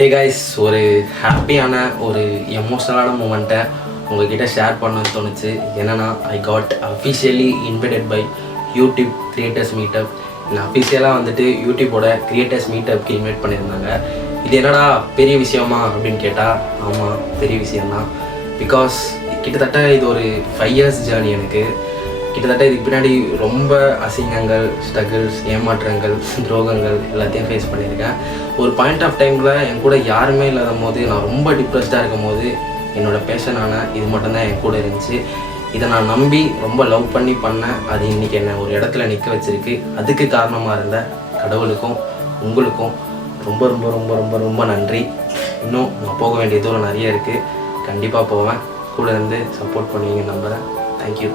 Hey guys, ஒரு ஹாப்பியான ஒரு எமோஷ்னலான மூமெண்ட்டை உங்ககிட்ட ஷேர் பண்ணணும்னு தோணுச்சு. என்னென்னா, I got officially invited by YouTube creators meetup. நான் அஃபிஷியலாக வந்துட்டு யூடியூப்போட கிரியேட்டர்ஸ் மீட்டப்க்கு இன்வைட் பண்ணியிருந்தாங்க. இது என்னடா பெரிய விஷயமா அப்படின்னு கேட்டால், ஆமாம் பெரிய விஷயந்தான். பிகாஸ் கிட்டத்தட்ட இது ஒரு 5 years ஜேர்னி. எனக்கு கிட்டத்தட்ட இதுக்கு பின்னாடி ரொம்ப அசிங்கங்கள், ஸ்ட்ரகிள்ஸ், ஏமாற்றங்கள், துரோகங்கள் எல்லாத்தையும் ஃபேஸ் பண்ணியிருக்கேன். ஒரு பாயிண்ட் ஆஃப் டைமில் என் கூட யாருமே இல்லாத போது, நான் ரொம்ப டிப்ரெஸ்டாக இருக்கும் போது என்னோடய பேஷனான இது மட்டும்தான் என் கூட இருந்துச்சு. இதை நான் நம்பி ரொம்ப லவ் பண்ணி பண்ணேன். அது இன்றைக்கி என்னை ஒரு இடத்துல நிற்க வச்சுருக்கு. அதுக்கு காரணமாக இருந்த கடவுளுக்கும் உங்களுக்கும் ரொம்ப ரொம்ப ரொம்ப ரொம்ப ரொம்ப நன்றி. இன்னும் நான் போக வேண்டிய தூரம் நிறைய இருக்குது. கண்டிப்பாக போவேன். கூட இருந்து சப்போர்ட் பண்ணுவீங்க நம்புகிறேன். தேங்க்யூ.